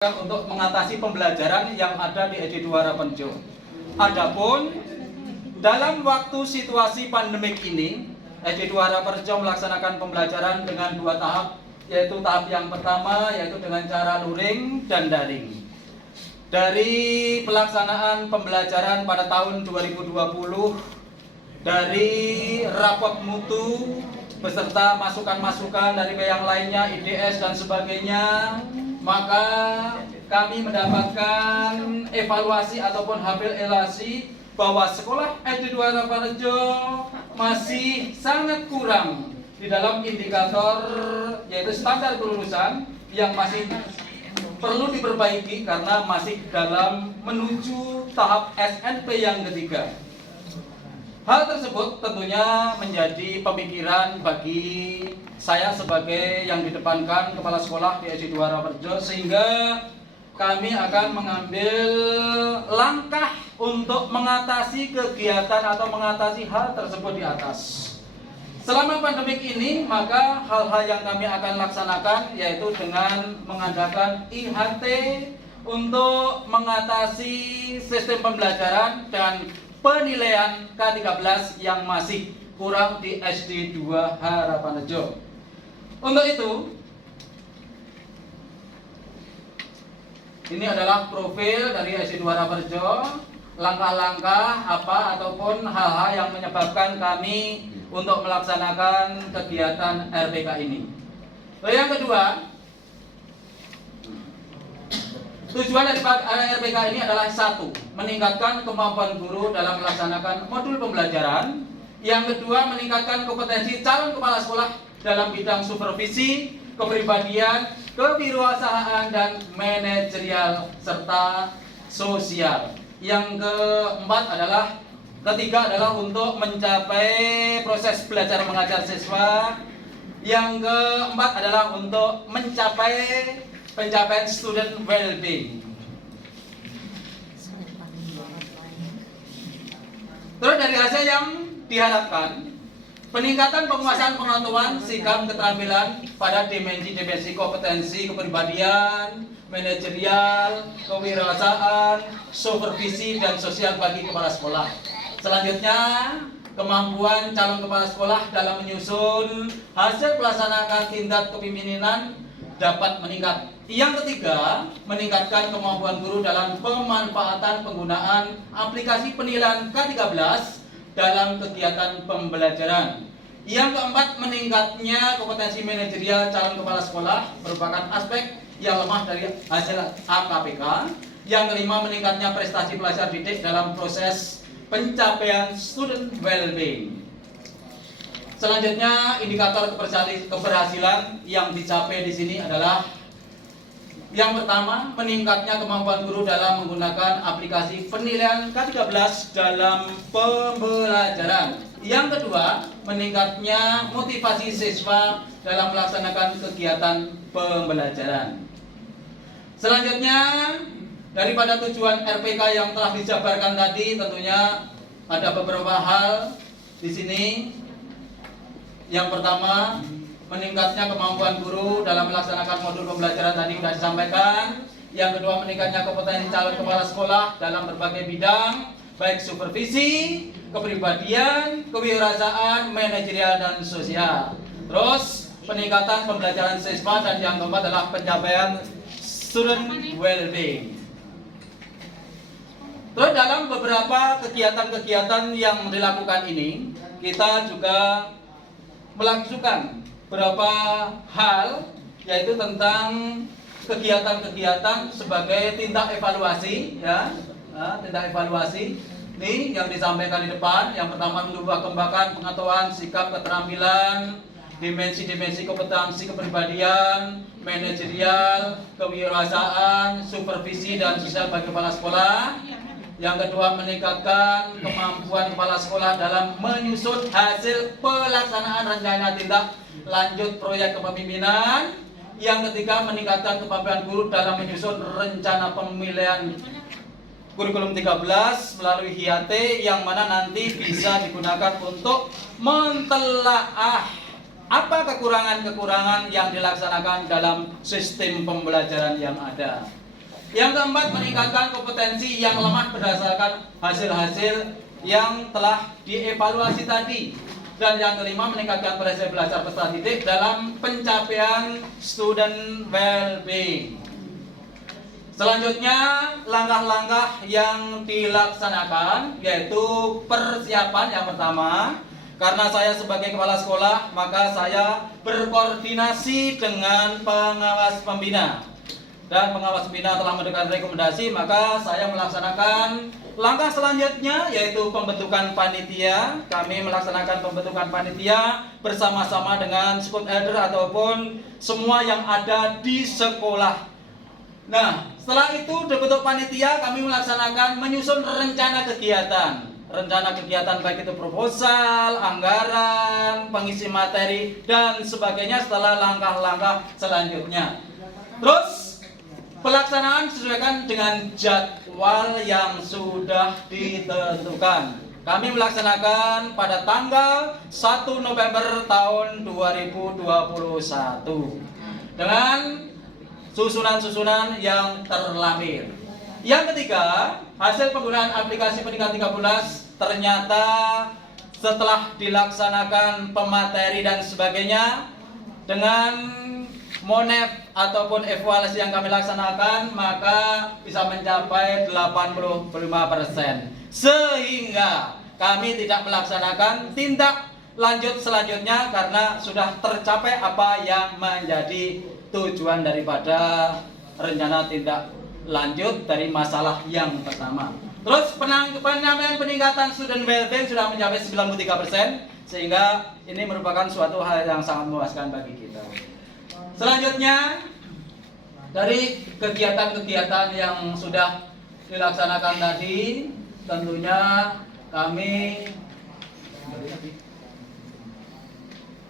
untuk mengatasi pembelajaran yang ada di SD 2 Harapanrejo. Adapun dalam waktu situasi pandemik ini, SD 2 Harapanrejo melaksanakan pembelajaran dengan 2 tahap, yaitu tahap yang pertama yaitu dengan cara luring dan daring. Dari pelaksanaan pembelajaran pada tahun 2020, dari rapot mutu beserta masukan-masukan dari yang lainnya, IDS dan sebagainya, maka kami mendapatkan evaluasi ataupun hasil evaluasi bahwa sekolah SD 2 Harapanrejo masih sangat kurang di dalam indikator yaitu standar kelulusan yang masih perlu diperbaiki karena masih dalam menuju tahap SNP yang ketiga. Hal tersebut tentunya menjadi pemikiran bagi saya sebagai yang didepankan kepala sekolah di SD 2 Harapanrejo, sehingga kami akan mengambil langkah untuk mengatasi kegiatan atau mengatasi hal tersebut di atas. Selama pandemik ini, maka hal-hal yang kami akan laksanakan yaitu dengan mengadakan IHT untuk mengatasi sistem pembelajaran dan penilaian K13 yang masih kurang di SD 2 Harapanrejo. Untuk itu, ini adalah profil dari SD 2 Harapanrejo, langkah-langkah apa ataupun hal-hal yang menyebabkan kami untuk melaksanakan kegiatan RPK ini. Lalu yang kedua, tujuan dari RPK ini adalah satu, meningkatkan kemampuan guru dalam melaksanakan modul pembelajaran. Yang kedua, meningkatkan kompetensi calon kepala sekolah dalam bidang supervisi, kepribadian, kewirausahaan, dan manajerial serta sosial. Yang ketiga adalah untuk mencapai proses belajar mengajar siswa. Yang keempat adalah untuk mencapai pencapaian student well-being. Terus dari hasil yang diharapkan, peningkatan penguasaan pengetahuan, sikap, keterampilan pada dimensi-dimensi kompetensi, kepribadian, manajerial, kewirausahaan, supervisi, dan sosial bagi kepala sekolah. Selanjutnya, kemampuan calon kepala sekolah dalam menyusun hasil pelaksanaan tindak kepemimpinan dapat meningkat. Yang ketiga, meningkatkan kemampuan guru dalam pemanfaatan penggunaan aplikasi penilaian K13 dalam kegiatan pembelajaran. Yang keempat, meningkatnya kompetensi manajerial calon kepala sekolah merupakan aspek yang lemah dari hasil AKPK. Yang kelima, meningkatnya prestasi pelajar didik dalam proses pencapaian student well-being. Selanjutnya, indikator keberhasilan yang dicapai di sini adalah yang pertama, meningkatnya kemampuan guru dalam menggunakan aplikasi penilaian K13 dalam pembelajaran. Yang kedua, meningkatnya motivasi siswa dalam melaksanakan kegiatan pembelajaran. Selanjutnya, daripada tujuan RPK yang telah dijabarkan tadi, tentunya ada beberapa hal di sini. Yang pertama, meningkatnya kemampuan guru dalam melaksanakan modul pembelajaran tadi sudah disampaikan. Yang kedua, meningkatnya kompetensi calon kepala sekolah dalam berbagai bidang, baik supervisi, kepribadian, kewirausahaan, manajerial, dan sosial. Terus, peningkatan pembelajaran siswa, dan yang keempat adalah pencapaian student well-being. Terus dalam beberapa kegiatan-kegiatan yang dilakukan ini, kita juga melakukan beberapa hal, yaitu tentang kegiatan-kegiatan sebagai tindak evaluasi, ya, tindak evaluasi. Ini yang disampaikan di depan. Yang pertama, menumbuh kembangkan pengetahuan, sikap, keterampilan, dimensi-dimensi kompetensi kepribadian, manajerial, kewirausahaan, supervisi, dan sosial bagi kepala sekolah. Yang kedua, meningkatkan kemampuan kepala sekolah dalam menyusun hasil pelaksanaan rencana tindak lanjut proyek kepemimpinan. Yang ketiga, meningkatkan kemampuan guru dalam menyusun rencana pemilihan kurikulum 13 melalui HIAT, yang mana nanti bisa digunakan untuk mentelaah apa kekurangan-kekurangan yang dilaksanakan dalam sistem pembelajaran yang ada. Yang keempat, meningkatkan kompetensi yang lemah berdasarkan hasil-hasil yang telah dievaluasi tadi. Dan yang kelima, meningkatkan prestasi belajar peserta didik dalam pencapaian student well-being. Selanjutnya, langkah-langkah yang dilaksanakan yaitu persiapan yang pertama. Karena saya sebagai kepala sekolah, maka saya berkoordinasi dengan pengawas pembina. Dan pengawas pembina telah memberikan rekomendasi, maka saya melaksanakan langkah selanjutnya yaitu pembentukan panitia. Kami melaksanakan pembentukan panitia bersama-sama dengan school elder ataupun semua yang ada di sekolah. Nah, setelah itu dibentuk panitia, kami melaksanakan menyusun rencana kegiatan. Rencana kegiatan baik itu proposal, anggaran, pengisi materi, dan sebagainya setelah langkah-langkah selanjutnya. Terus, pelaksanaan disesuaikan dengan jadwal yang sudah ditentukan. Kami melaksanakan pada tanggal 1 November tahun 2021 dengan susunan-susunan yang terlampir. Yang ketiga, hasil penggunaan aplikasi peningkat 13 ternyata setelah dilaksanakan pemateri dan sebagainya dengan monef ataupun evaluasi yang kami laksanakan, maka bisa mencapai 85%. Sehingga kami tidak melaksanakan tindak lanjut selanjutnya karena sudah tercapai apa yang menjadi tujuan daripada rencana tindak lanjut dari masalah yang pertama. Terus penyampaian peningkatan student well-being sudah mencapai 93%, sehingga ini merupakan suatu hal yang sangat memuaskan bagi kita. Selanjutnya, dari kegiatan-kegiatan yang sudah dilaksanakan tadi, tentunya kami